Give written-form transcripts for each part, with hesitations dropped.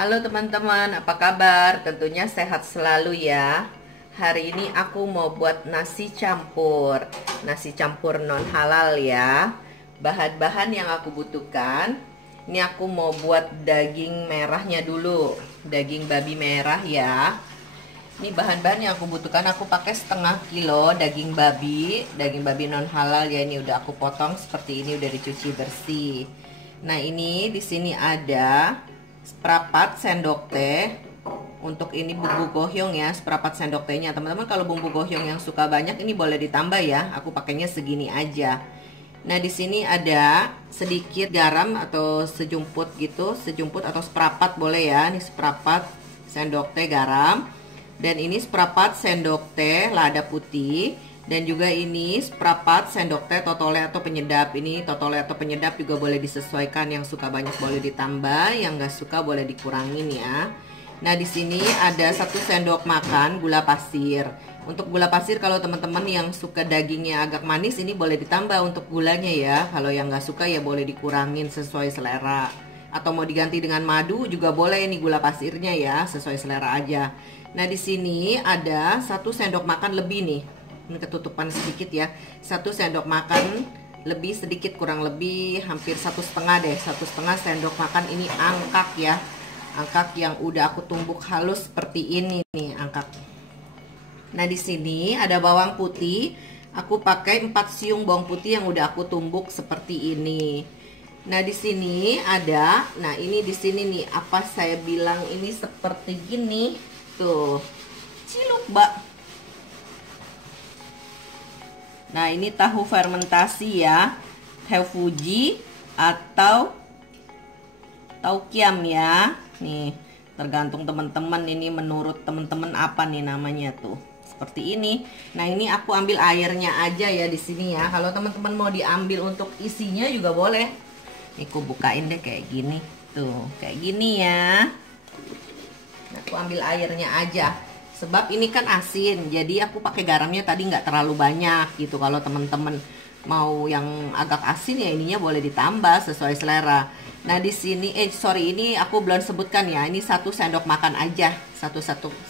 Halo teman-teman, apa kabar? Tentunya sehat selalu ya. Hari ini aku mau buat nasi campur. Nasi campur non halal ya. Bahan-bahan yang aku butuhkan, ini aku mau buat daging merahnya dulu. Daging babi merah ya. Ini bahan-bahan yang aku butuhkan, aku pakai setengah kilo daging babi non halal ya. Ini udah aku potong seperti ini, udah dicuci bersih. Nah, ini di sini ada seperempat sendok teh. Untuk ini bumbu gohyong ya, seperempat sendok tehnya. Teman-teman kalau bumbu gohyong yang suka banyak ini boleh ditambah ya. Aku pakainya segini aja. Nah, di sini ada sedikit garam atau sejumput gitu, sejumput atau seperempat boleh ya. Ini seperempat sendok teh garam. Dan ini seperempat sendok teh lada putih. Dan juga ini seperempat sendok teh totole atau penyedap. Ini totole atau penyedap juga boleh disesuaikan. Yang suka banyak boleh ditambah, yang nggak suka boleh dikurangin ya. Nah, di sini ada 1 sendok makan gula pasir. Untuk gula pasir kalau teman-teman yang suka dagingnya agak manis ini boleh ditambah untuk gulanya ya. Kalau yang nggak suka ya boleh dikurangin sesuai selera. Atau mau diganti dengan madu juga boleh ini gula pasirnya ya, sesuai selera aja. Nah, di sini ada 1 sendok makan lebih nih. Ini ketutupan sedikit ya. 1 sendok makan lebih sedikit, kurang lebih hampir 1,5 deh. 1,5 sendok makan ini angkak ya. Angkak yang udah aku tumbuk halus seperti ini nih, angkak. Nah, di sini ada bawang putih. Aku pakai 4 siung bawang putih yang udah aku tumbuk seperti ini. Nah, di sini ada, nah ini di sini nih, apa saya bilang ini seperti gini. Tuh. Ciluk, Mbak. Nah, ini tahu fermentasi ya. Tahu Fuji atau tahu kiam ya. Nih, tergantung teman-teman ini menurut teman-teman apa nih namanya tuh. Seperti ini. Nah, ini aku ambil airnya aja ya di sini ya. Kalau teman-teman mau diambil untuk isinya juga boleh. Nih, aku bukain deh kayak gini. Tuh, kayak gini ya. Nah, aku ambil airnya aja. Sebab ini kan asin, jadi aku pakai garamnya tadi nggak terlalu banyak gitu. Kalau teman-teman mau yang agak asin ya ininya boleh ditambah sesuai selera. Nah, di sini ini aku belum sebutkan ya. Ini 1 sendok makan aja, 1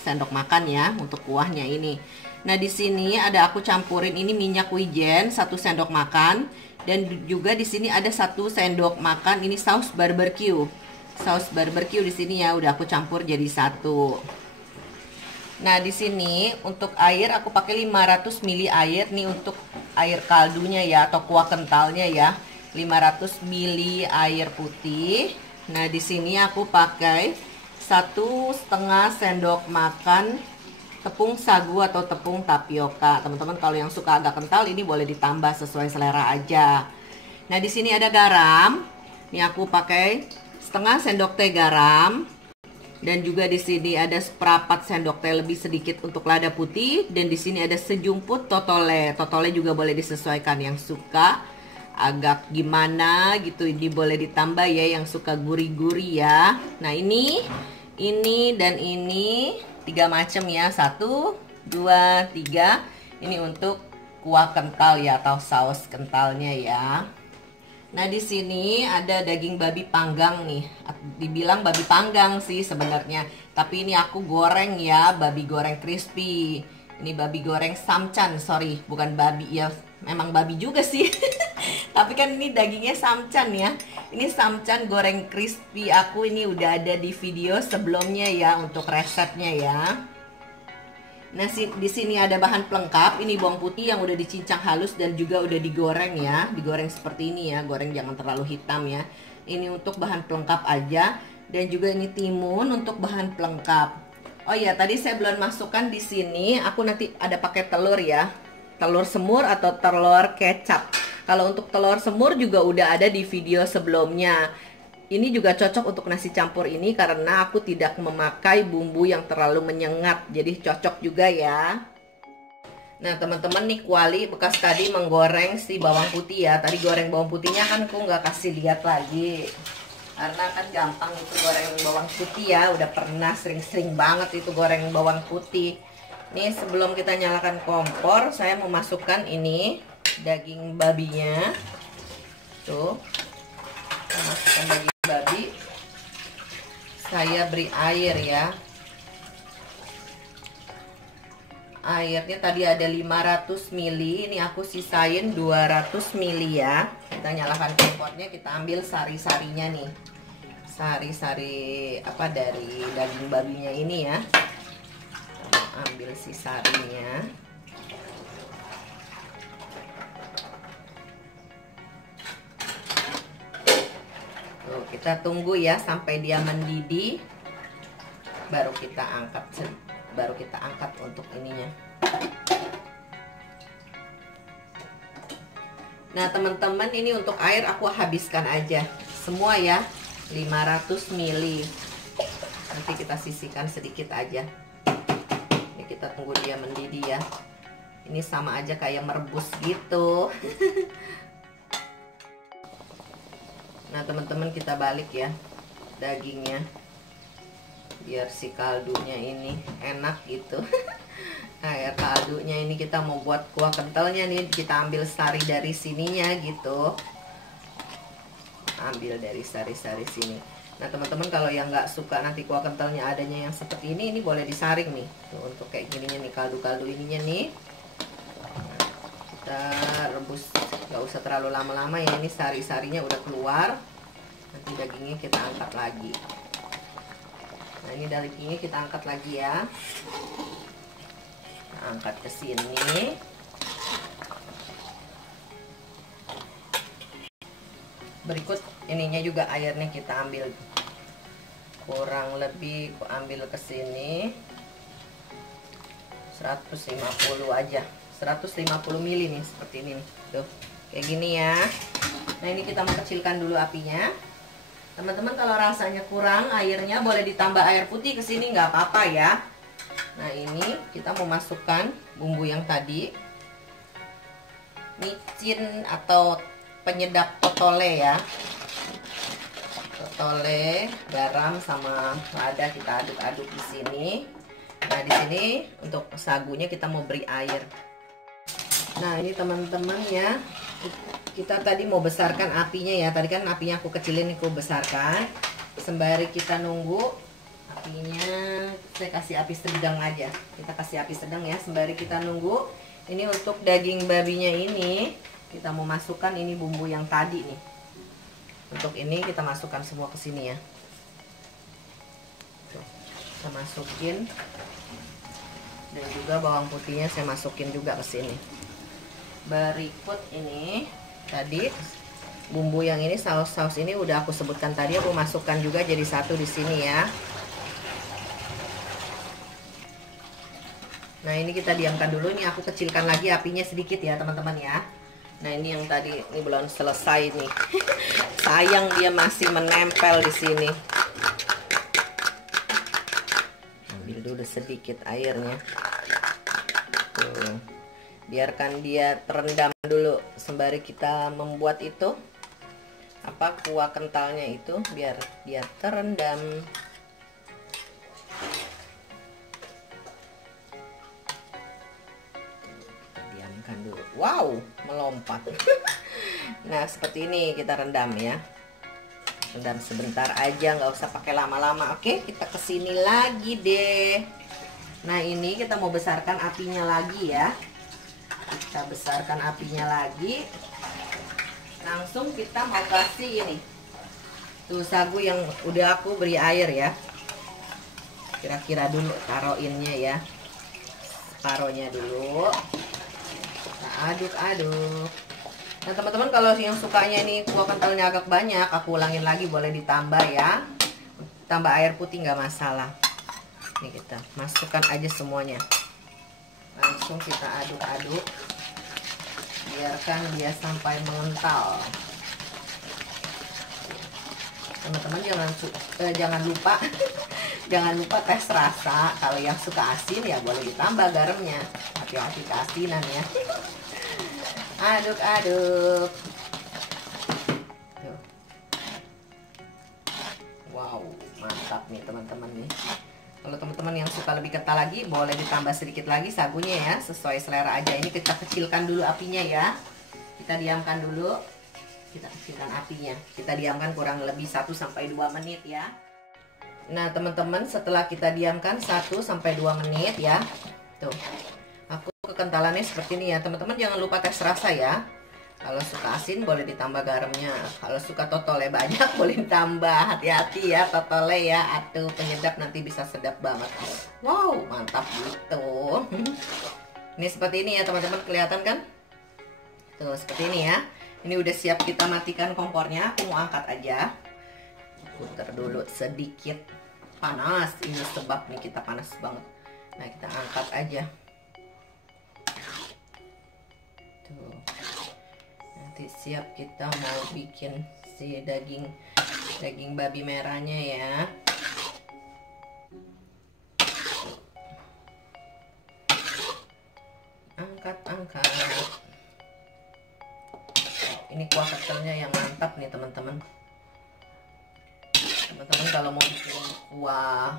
sendok makan ya untuk kuahnya ini. Nah, di sini ada aku campurin ini minyak wijen 1 sendok makan dan juga di sini ada 1 sendok makan ini saus barbecue. Saus barbecue di sini ya udah aku campur jadi 1. Nah, di sini untuk air aku pakai 500 ml air nih untuk air kaldunya ya atau kuah kentalnya ya. 500 ml air putih. Nah, di sini aku pakai 1,5 sendok makan tepung sagu atau tepung tapioka. Teman-teman kalau yang suka agak kental ini boleh ditambah sesuai selera aja. Nah, di sini ada garam. Ini aku pakai setengah sendok teh garam. Dan juga di sini ada seperempat sendok teh lebih sedikit untuk lada putih dan di sini ada sejumput totole. Totole juga boleh disesuaikan yang suka agak gimana gitu. Ini boleh ditambah ya yang suka gurih-gurih ya. Nah, ini dan ini 3 macam ya. 1, 2, 3. Ini untuk kuah kental ya atau saus kentalnya ya. Nah, di sini ada daging babi panggang nih. Dibilang babi panggang sih sebenarnya, tapi ini aku goreng ya, babi goreng crispy. Ini babi goreng samcan, sorry, bukan babi ya. Memang babi juga sih. Tapi kan ini dagingnya samcan ya. Ini samcan goreng crispy. Aku ini udah ada di video sebelumnya ya untuk resepnya ya. Nah, di sini ada bahan pelengkap. Ini bawang putih yang udah dicincang halus dan juga udah digoreng ya. Digoreng seperti ini ya. Goreng jangan terlalu hitam ya. Ini untuk bahan pelengkap aja. Dan juga ini timun untuk bahan pelengkap. Oh ya, tadi saya belum masukkan di sini. Aku nanti ada pakai telur ya. Telur semur atau telur kecap. Kalau untuk telur semur juga udah ada di video sebelumnya. Ini juga cocok untuk nasi campur ini karena aku tidak memakai bumbu yang terlalu menyengat. Jadi cocok juga ya. Nah, teman-teman nih kuali bekas tadi menggoreng si bawang putih ya. Tadi goreng bawang putihnya kan aku nggak kasih lihat lagi. Karena kan gampang itu goreng bawang putih ya. Udah pernah sering-sering banget itu goreng bawang putih. Nih sebelum kita nyalakan kompor, saya memasukkan ini daging babinya. Tuh. Masukkan daging babi saya beri air ya. Airnya tadi ada 500 ml, ini aku sisain 200 ml ya. Kita nyalakan kompornya, kita ambil sari-sarinya nih. Sari-sari apa dari daging babinya ini ya. Ambil si sarinya. Tuh, kita tunggu ya sampai dia mendidih. Baru kita angkat untuk ininya. Nah teman-teman, ini untuk air aku habiskan aja semua ya, 500 ml. Nanti kita sisihkan sedikit aja. Ini kita tunggu dia mendidih ya. Ini sama aja kayak merebus gitu. Nah teman-teman, kita balik ya dagingnya, biar si kaldunya ini enak gitu. Air kaldunya ini kita mau buat kuah kentalnya nih, kita ambil sari dari sininya gitu. Ambil dari sari-sari sini. Nah teman-teman, kalau yang nggak suka nanti kuah kentalnya adanya yang seperti ini boleh disaring nih. Tuh, untuk kayak gininya nih, kaldu-kaldu ininya nih. Nah, kita rebus, nggak usah terlalu lama-lama ya, ini sari-sarinya udah keluar. Nanti dagingnya kita angkat lagi. Nah ini dagingnya kita angkat lagi ya. Nah, angkat ke sini. Berikut ininya juga airnya kita ambil, kurang lebih aku ambil ke sini 150 aja, 150 ml nih, seperti ini nih. Tuh, kayak gini ya. Nah ini kita mau kecilkan dulu apinya. Teman-teman, kalau rasanya kurang airnya boleh ditambah air putih ke sini, nggak apa-apa ya. Nah ini kita mau masukkan bumbu yang tadi, micin atau penyedap totole ya. Totole, garam sama lada kita aduk-aduk di sini. Nah di sini untuk sagunya kita mau beri air. Nah ini teman-teman ya, kita tadi mau besarkan apinya ya. Tadi kan apinya aku kecilin, aku besarkan. Sembari kita nunggu apinya, saya kasih api sedang aja. Kita kasih api sedang ya, sembari kita nunggu. Ini untuk daging babinya ini kita mau masukkan ini bumbu yang tadi nih. Untuk ini kita masukkan semua ke sini ya. Tuh, kita masukin. Dan juga bawang putihnya saya masukin juga ke sini. Berikut ini tadi bumbu yang ini, saus-saus ini udah aku sebutkan tadi, aku masukkan juga jadi satu di sini ya. Nah ini kita diamkan dulu, ini aku kecilkan lagi apinya sedikit ya teman-teman ya. Nah ini yang tadi ini belum selesai nih. Sayang dia masih menempel di sini. Ambil dulu sedikit airnya. Tuh. Biarkan dia terendam dulu sembari kita membuat itu apa kuah kentalnya itu, biar dia terendam. Diamkan dulu. Wow, melompat. Nah seperti ini kita rendam ya. Rendam sebentar aja, nggak usah pakai lama-lama. Oke, kita kesini lagi deh. Nah ini kita mau besarkan apinya lagi ya. Kita besarkan apinya lagi. Langsung kita mau kasih ini tuh sagu yang udah aku beri air ya. Kira-kira dulu taruhinnya ya, separohnya dulu. Kita aduk-aduk. Nah teman-teman, kalau yang sukanya ini kuah kentalnya agak banyak, aku ulangin lagi, boleh ditambah ya. Tambah air putih nggak masalah. Nih kita masukkan aja semuanya. Langsung kita aduk-aduk. Biarkan dia sampai mengental. Teman-teman jangan lupa jangan lupa tes rasa. Kalau yang suka asin ya boleh ditambah garamnya. Hati-hati keasinan ya. Aduk-aduk. Wow, mantap nih teman-teman nih. Kalau teman-teman yang suka lebih kental lagi, boleh ditambah sedikit lagi sagunya ya, sesuai selera aja. Ini kita kecilkan dulu apinya ya. Kita diamkan dulu. Kita kecilkan apinya. Kita diamkan kurang lebih 1-2 menit ya. Nah teman-teman, setelah kita diamkan 1-2 menit ya, tuh aku kekentalannya seperti ini ya. Teman-teman jangan lupa tes rasa ya. Kalau suka asin boleh ditambah garamnya, kalau suka totole banyak boleh ditambah. Hati-hati ya totole ya, atuh penyedap nanti bisa sedap banget. Wow mantap gitu. Ini seperti ini ya teman-teman, kelihatan kan? Tuh seperti ini ya. Ini udah siap kita matikan kompornya. Aku mau angkat aja. Putar dulu sedikit. Panas ini sebab nih kita panas banget. Nah kita angkat aja. Tuh. Nanti siap kita mau bikin si daging babi merahnya ya. Angkat. Ini kuah kentalnya yang mantap nih teman-teman. Teman-teman kalau mau bikin kuah,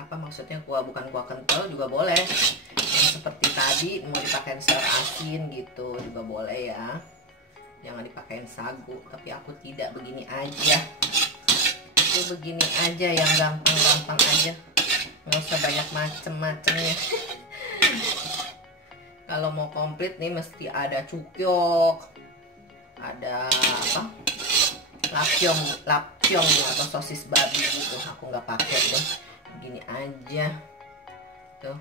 apa maksudnya kuah, bukan kuah kental juga boleh. Yang seperti tadi mau dipakai sayur asin gitu juga boleh ya. Jangan dipakein sagu, tapi aku tidak, begini aja. Itu begini aja yang gampang-gampang aja. Nggak usah banyak macem-macemnya. Kalau mau komplit nih mesti ada cukyok, ada apa, lapyong atau sosis babi gitu. Aku nggak pakai deh, begini aja tuh.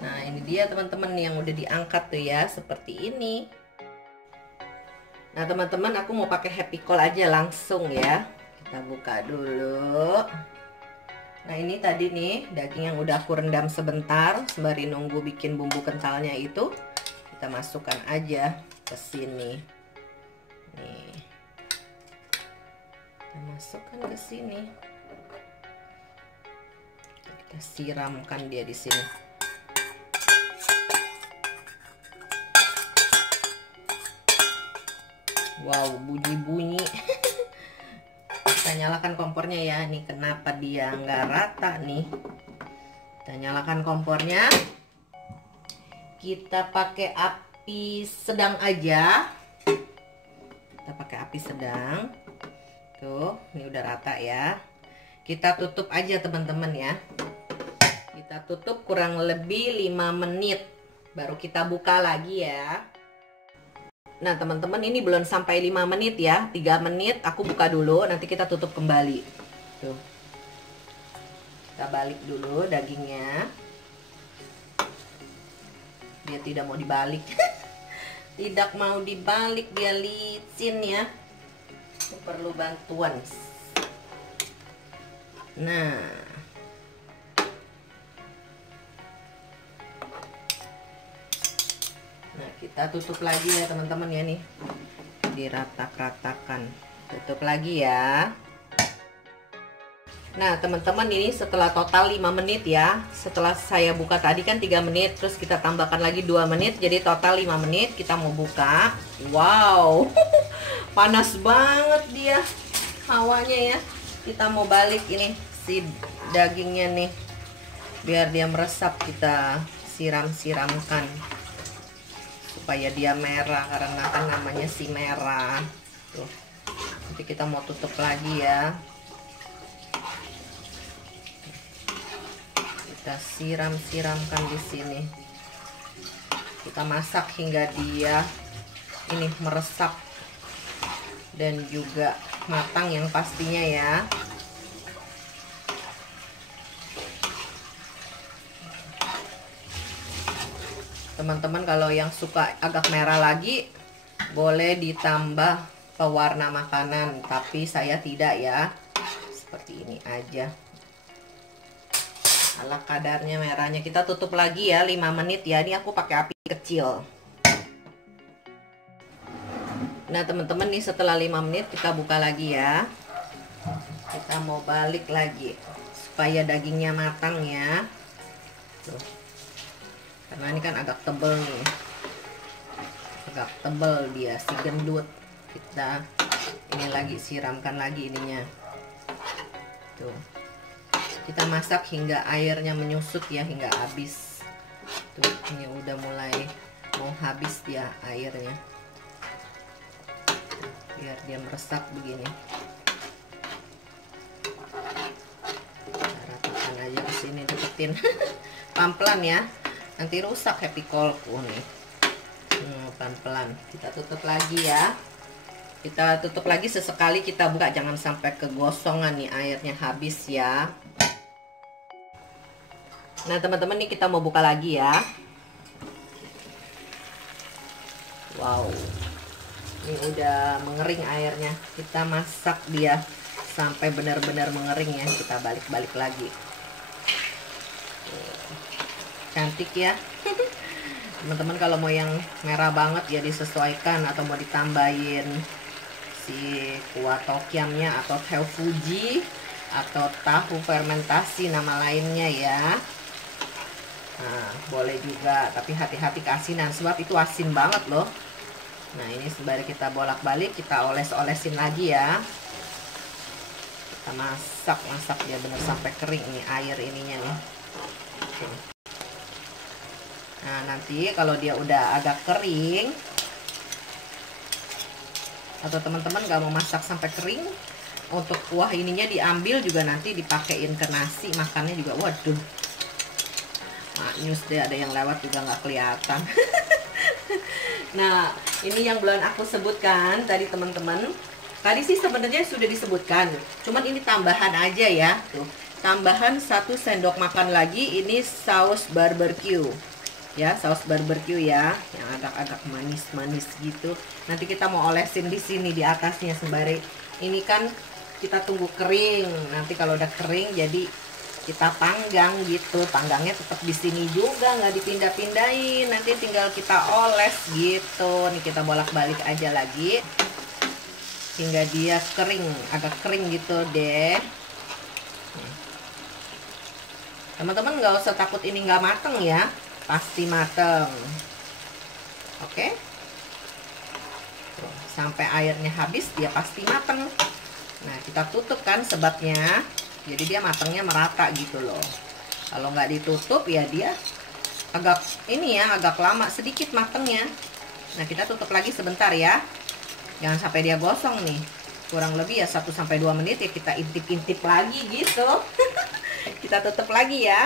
Nah ini dia teman-teman yang udah diangkat tuh ya, seperti ini. Nah teman-teman, aku mau pakai happy call aja langsung ya. Kita buka dulu. Nah ini tadi nih daging yang udah aku rendam sebentar sembari nunggu bikin bumbu kentalnya itu, kita masukkan aja ke sini. Nih. Kita masukkan ke sini. Kita siramkan dia di sini. Wow, bunyi-bunyi. Kita nyalakan kompornya ya. Nih kenapa dia nggak rata nih. Kita nyalakan kompornya. Kita pakai api sedang aja. Kita pakai api sedang. Tuh, ini udah rata ya. Kita tutup aja teman-teman ya. Kita tutup kurang lebih 5 menit. Baru kita buka lagi ya. Nah teman-teman, ini belum sampai 5 menit ya, 3 menit aku buka dulu, nanti kita tutup kembali. Tuh. Kita balik dulu dagingnya. Dia tidak mau dibalik. Tidak mau dibalik, dia licin ya. Perlu bantuan. Nah. Nah, kita tutup lagi ya teman-teman ya nih. Diratak-ratakan. Tutup lagi ya. Nah, teman-teman, ini setelah total 5 menit ya. Setelah saya buka tadi kan 3 menit, terus kita tambahkan lagi 2 menit, jadi total 5 menit. Kita mau buka. Wow. Panas banget dia hawanya ya. Kita mau balik ini si dagingnya nih. Biar dia meresap, kita siram-siramkan supaya dia merah, karena kan namanya si merah. Tuh. Nanti kita mau tutup lagi ya. Kita siram-siramkan di sini. Kita masak hingga dia ini meresap dan juga matang yang pastinya ya. Teman-teman kalau yang suka agak merah lagi boleh ditambah pewarna makanan, tapi saya tidak ya. Seperti ini aja. Ala kadarnya merahnya. Kita tutup lagi ya 5 menit ya. Ini aku pakai api kecil. Nah teman-teman, nih setelah 5 menit kita buka lagi ya. Kita mau balik lagi supaya dagingnya matang ya. Tuh. Karena ini kan agak tebel nih. Agak tebel dia si gendut. Kita ini lagi siramkan lagi ininya. Tuh. Kita masak hingga airnya menyusut ya, hingga habis. Tuh, ini udah mulai mau habis dia airnya. Biar dia meresap begini. sini deketin. Pelan-pelan ya, nanti rusak happy callku nih. Pelan-pelan kita tutup lagi ya. Kita tutup lagi sesekali kita buka, jangan sampai kegosongan nih, airnya habis ya. Nah teman-teman, nih kita mau buka lagi ya. Wow, ini udah mengering airnya. Kita masak dia sampai benar-benar mengering ya. Kita balik-balik lagi. Cantik ya. Teman-teman kalau mau yang merah banget ya disesuaikan, atau mau ditambahin si kuah tokiamnya atau tteokfuji atau tahu fermentasi nama lainnya ya. Nah, boleh juga, tapi hati-hati keasinan sebab itu asin banget loh. Nah, ini sembari kita bolak-balik, kita oles-olesin lagi ya. Kita masak dia bener sampai kering nih air ininya nih. Oke. Nah, nanti kalau dia udah agak kering, atau teman-teman gak mau masak sampai kering, untuk kuah ininya diambil juga nanti dipakein ke nasi, makannya juga waduh. Maknyus deh, ada yang lewat juga nggak kelihatan. Nah, ini yang belum aku sebutkan tadi teman-teman. Tadi sih sebenarnya sudah disebutkan, cuman ini tambahan aja ya. Tuh, tambahan 1 sendok makan lagi ini saus barbecue. Ya, saus barbecue ya, yang agak-agak manis-manis gitu. Nanti kita mau olesin di sini di atasnya sembari ini kan kita tunggu kering. Nanti kalau udah kering jadi kita panggang gitu. Panggangnya tetap di sini juga, nggak dipindah-pindahin. Nanti tinggal kita oles gitu. Nih kita bolak-balik aja lagi hingga dia kering, agak kering gitu deh. Teman-teman nggak usah takut ini nggak mateng ya, pasti mateng. Oke, sampai airnya habis dia pasti mateng. Nah, kita tutup kan sebabnya, jadi dia matangnya merata gitu loh. Kalau nggak ditutup ya dia agak ini ya, agak lama sedikit matangnya. Nah, kita tutup lagi sebentar ya, jangan sampai dia gosong nih. Kurang lebih ya 1-2 menit ya, kita intip-intip lagi gitu. Kita tutup lagi ya.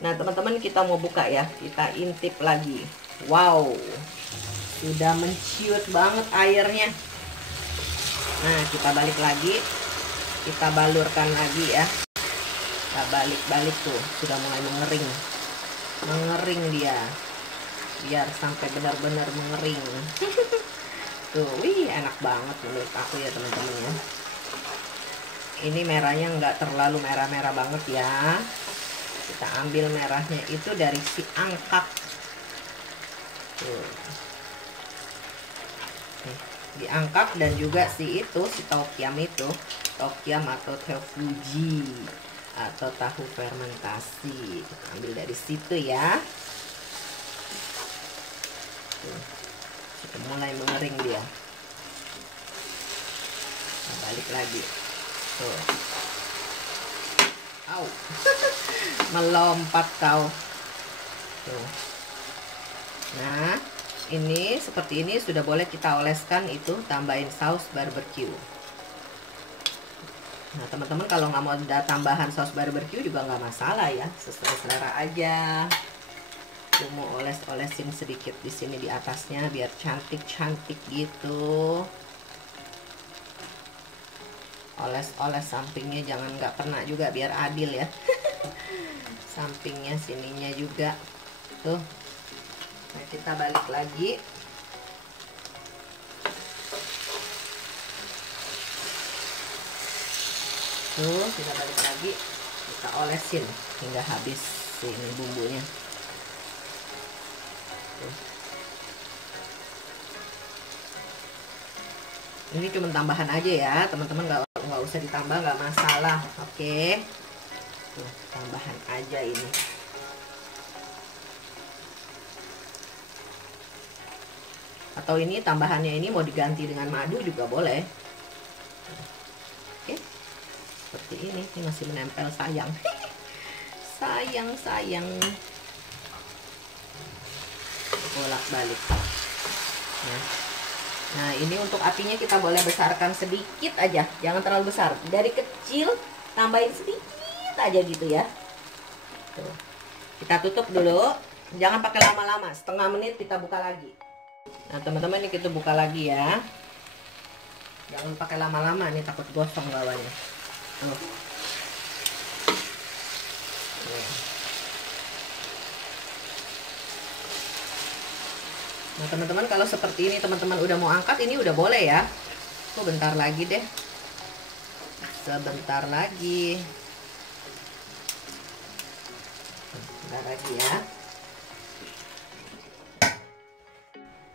Nah teman-teman, kita mau buka ya, kita intip lagi. Wow, sudah menciut banget airnya. Nah, kita balik lagi, kita balurkan lagi ya. Kita balik-balik tuh, sudah mulai mengering. Mengering dia, biar sampai benar-benar mengering. Tuh, wih enak banget menurut aku ya teman-teman ya. Ini merahnya nggak terlalu merah-merah banget ya. Kita ambil merahnya itu dari si angkat. Tuh. Nih, diangkat, dan juga si tokiam itu, tokiam atau tteokfuji atau tahu fermentasi. Kita ambil dari situ ya. Tuh. Sudah mulai mengering dia. Kita balik lagi. Tuh. Au. Melompat kau. Tuh. Nah, ini seperti ini sudah boleh kita oleskan itu, tambahin saus barbecue. Nah teman-teman, kalau nggak mau ada tambahan saus barbecue juga nggak masalah ya, sesuai selera aja. Mau oles-olesin sedikit di sini di atasnya biar cantik-cantik gitu. Oles-oles sampingnya, jangan nggak kena juga biar adil ya. Sampingnya sininya juga tuh. Nah, kita balik lagi. Tuh, kita balik lagi, kita olesin hingga habis ini bumbunya. Tuh. Ini cuma tambahan aja ya teman-teman, nggak usah ditambah, nggak masalah. Oke. Tuh, tambahan aja ini. Atau ini tambahannya ini mau diganti dengan madu juga boleh. Oke, seperti ini masih menempel, sayang. sayang bolak-balik. Nah ini untuk apinya kita boleh besarkan sedikit aja, jangan terlalu besar. Dari kecil tambahin sedikit aja gitu ya. Tuh. Kita tutup dulu, jangan pakai lama-lama, setengah menit kita buka lagi. Nah teman-teman, ini kita buka lagi ya, jangan pakai lama-lama, nih takut gosong bawahnya. Tuh. Nah teman-teman, kalau seperti ini teman-teman udah mau angkat, ini udah boleh ya. Tuh bentar lagi deh, sebentar lagi, bentar lagi ya.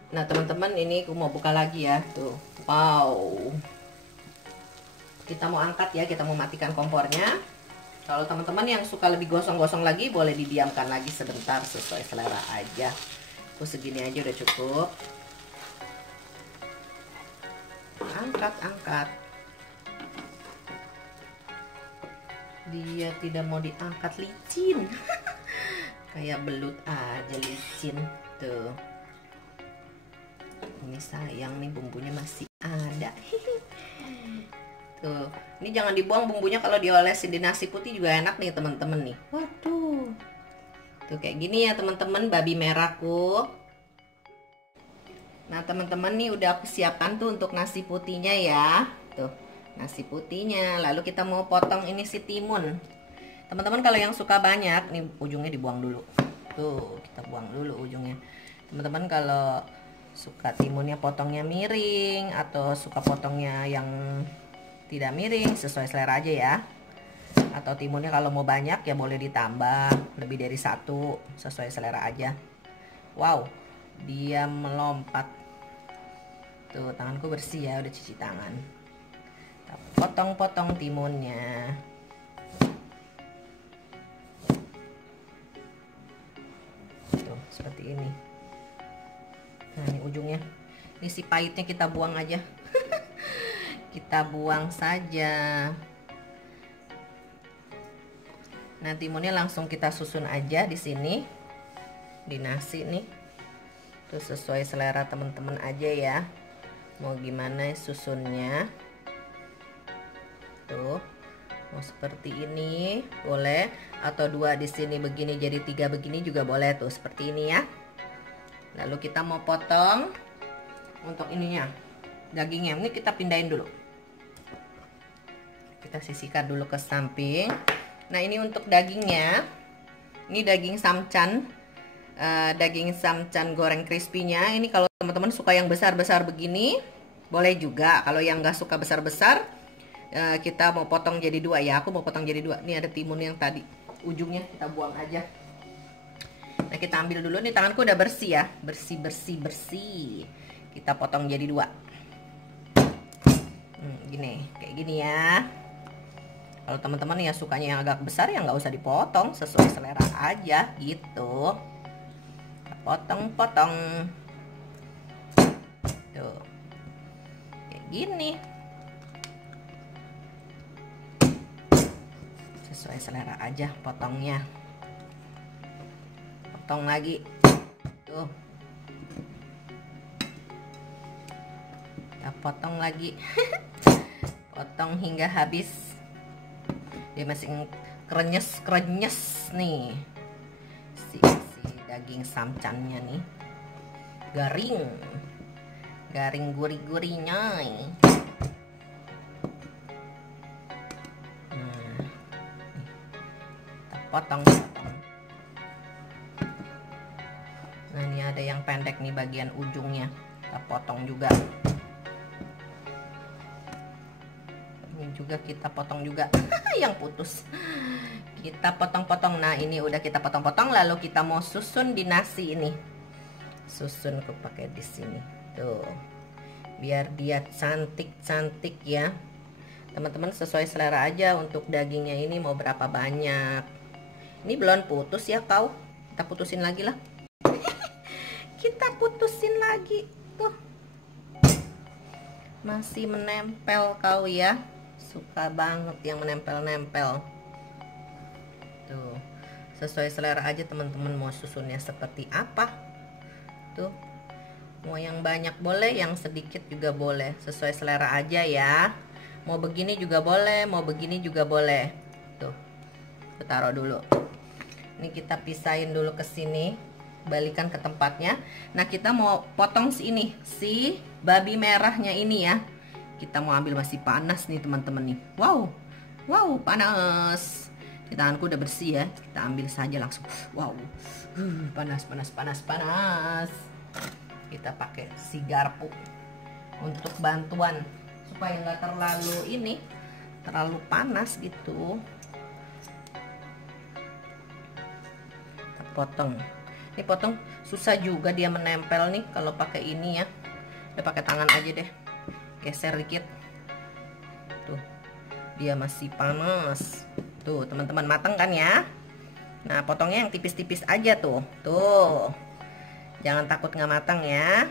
Nah teman-teman, ini aku mau buka lagi ya. Tuh, wow, kita mau angkat ya, kita mau matikan kompornya. Kalau teman-teman yang suka lebih gosong-gosong lagi, boleh didiamkan lagi sebentar, sesuai selera aja. Tuh segini aja udah cukup. Angkat. Dia tidak mau diangkat, licin. Kayak belut aja licin. Tuh. Ini sayang nih, bumbunya masih ada. Tuh, ini jangan dibuang bumbunya, kalau diolesin di nasi putih juga enak nih teman-teman nih. Waduh. Tuh kayak gini ya teman-teman, babi merahku. Nah teman-teman, nih udah aku siapkan tuh untuk nasi putihnya ya. Tuh, nasi putihnya. Lalu kita mau potong ini si timun. Teman-teman kalau yang suka banyak, nih ujungnya dibuang dulu. Tuh, kita buang dulu ujungnya. Teman-teman kalau suka timunnya potongnya miring, atau suka potongnya yang tidak miring, sesuai selera aja ya. Atau timunnya kalau mau banyak ya boleh ditambah lebih dari satu, sesuai selera aja. Wow, dia melompat. Tuh, tanganku bersih ya, udah cuci tangan. Potong-potong timunnya. Tuh, seperti ini. Nah, ini ujungnya. Ini si pahitnya kita buang aja. Kita buang saja. Nah, timunnya langsung kita susun aja di sini. Di nasi nih. Tuh sesuai selera teman-teman aja ya. Mau gimana susunnya. Tuh. Mau seperti ini boleh, atau dua di sini begini jadi 3 begini juga boleh tuh, seperti ini ya. Lalu kita mau potong untuk ininya, dagingnya. Ini kita pindahin dulu. Kita sisihkan dulu ke samping. Nah ini untuk dagingnya. Ini daging samcan. Daging samcan goreng crispy-nya. Ini kalau teman-teman suka yang besar-besar begini, boleh juga. Kalau yang nggak suka besar-besar, kita mau potong jadi 2 ya. Aku mau potong jadi 2. Ini ada timun yang tadi, ujungnya kita buang aja. Nah kita ambil dulu, nih tanganku udah bersih ya, bersih. Kita potong jadi 2. Gini, kayak gini ya. Kalau teman-teman ya sukanya yang agak besar ya nggak usah dipotong, sesuai selera aja gitu. Potong-potong. Tuh, kayak gini. Sesuai selera aja potongnya. Potong lagi. Tuh. Kita potong lagi. Potong hingga habis. Dia masih krenyes nih. Si daging samcannya nih. Garing gurih-gurihnya. Potong. Nah ini ada yang pendek nih bagian ujungnya, kita potong juga. Ini juga kita potong juga. Yang putus kita potong-potong. Nah ini udah kita potong-potong, lalu kita mau susun di nasi ini. Susun aku pakai di sini tuh, biar dia cantik-cantik ya teman-teman. Sesuai selera aja untuk dagingnya ini mau berapa banyak. Ini belum putus ya kau, kita putusin lagi lah. Kita putusin lagi tuh, masih menempel kau ya, suka banget yang menempel-nempel tuh. Sesuai selera aja teman-teman mau susunnya seperti apa tuh. Mau yang banyak boleh, yang sedikit juga boleh, sesuai selera aja ya. Mau begini juga boleh, mau begini juga boleh tuh. taruh dulu. Ini kita pisahin dulu ke sini, balikan ke tempatnya. Nah, kita mau potong si babi merahnya ini ya. Kita mau ambil, masih panas nih teman-teman nih. Wow, panas. Di tanganku udah bersih ya. Kita ambil saja langsung. Wow, panas. Kita pakai si garpu untuk bantuan supaya nggak terlalu panas gitu. Kita potong. Ini potong susah juga dia menempel nih kalau pakai ini ya. Udah pakai tangan aja deh. Geser dikit. Tuh. Dia masih panas. Tuh, teman-teman, matang kan ya? Nah, potongnya yang tipis-tipis aja tuh. Tuh. Jangan takut nggak matang ya.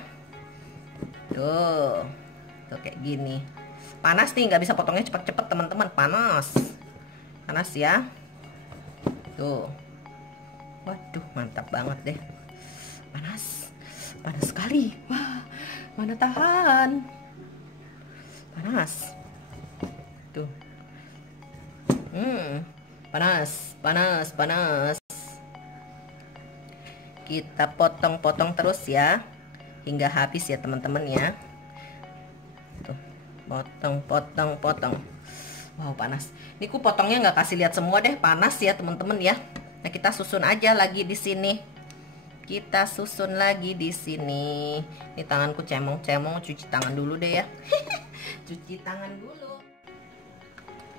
Tuh. Tuh kayak gini. Panas nih, nggak bisa potongnya cepet-cepet teman-teman. Panas ya. Tuh. Waduh, mantap banget deh. Panas sekali. Wah, mana tahan. Panas. Tuh. Panas. Kita potong-potong terus ya hingga habis ya teman-teman ya. Tuh, potong. Wow, panas. Ini ku potongnya nggak kasih lihat semua deh, panas ya teman-teman ya. Nah, kita susun aja lagi di sini. Ini tanganku cemong-cemong, cuci tangan dulu deh ya. Cuci tangan dulu.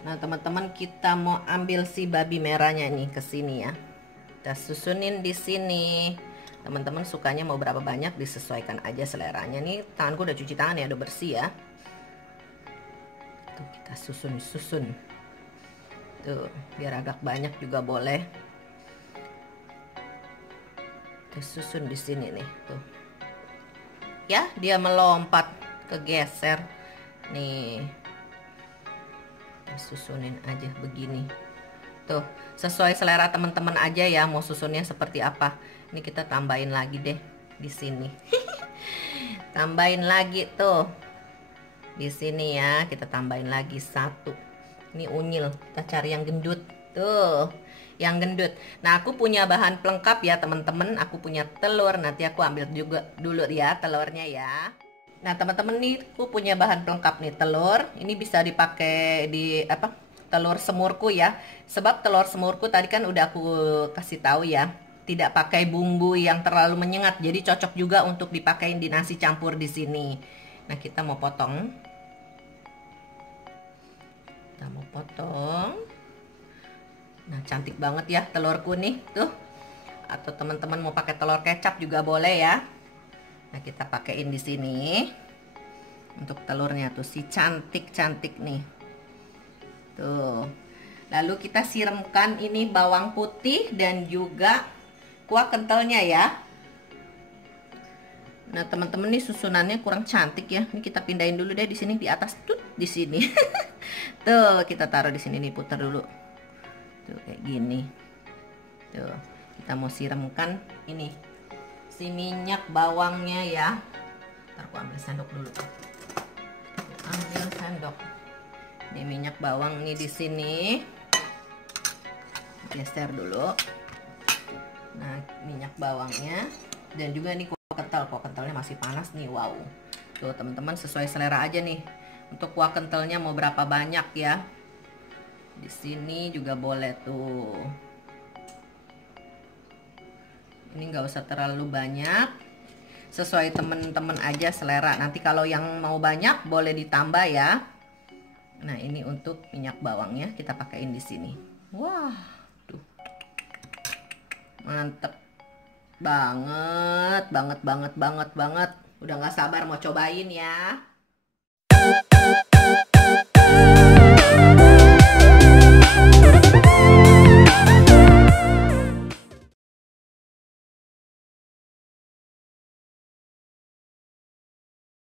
Nah, teman-teman, kita mau ambil si babi merahnya nih ke sini ya. Kita susunin di sini. Teman-teman sukanya mau berapa banyak disesuaikan aja seleranya. Nih, tanganku udah cuci tangan ya, udah bersih ya. Tuh, kita susun. Tuh, biar agak banyak juga boleh. Kita susun di sini nih, tuh. Ya, dia melompat, kegeser. Nih. Susunin aja begini. Tuh, sesuai selera teman-teman aja ya mau susunnya seperti apa. Ini kita tambahin lagi deh di sini. Tambahin lagi tuh. Di sini ya, kita tambahin lagi 1. Ini unyil, kita cari yang gendut. Tuh, yang gendut. Nah, aku punya bahan pelengkap ya teman-teman. Aku punya telur, nanti aku ambil juga dulu ya telurnya ya. Nah, teman-teman, nih aku punya bahan pelengkap nih, telur. Ini bisa dipakai di telur semurku ya. Sebab telur semurku tadi kan udah aku kasih tahu ya, tidak pakai bumbu yang terlalu menyengat. Jadi cocok juga untuk dipakai di nasi campur di sini. Nah, kita mau potong. Nah, cantik banget ya telurku nih, tuh. Atau teman-teman mau pakai telur kecap juga boleh ya. Nah, kita pakaiin di sini untuk telurnya tuh, si cantik nih. Tuh. Lalu kita siramkan ini bawang putih dan juga kuah kentalnya ya. Nah, teman-teman, nih susunannya kurang cantik ya. Ini kita pindahin dulu deh di sini, di atas tuh, di sini. Tuh, kita taruh di sini nih, putar dulu. Tuh kayak gini. Tuh, kita mau siramkan ini si minyak bawangnya ya. Ntar aku ambil sendok dulu. Ambil sendok. Ini minyak bawang nih di sini. Geser dulu. Nah, minyak bawangnya dan juga nih kuah kentalnya masih panas nih. Wow. Tuh, teman-teman, sesuai selera aja nih. Untuk kuah kentalnya mau berapa banyak ya. Di sini juga boleh tuh. Ini nggak usah terlalu banyak, sesuai temen-temen aja selera. Nanti kalau yang mau banyak boleh ditambah ya. Nah, ini untuk minyak bawangnya kita pakaiin di sini. Wah, tuh, mantep banget. Udah nggak sabar mau cobain ya.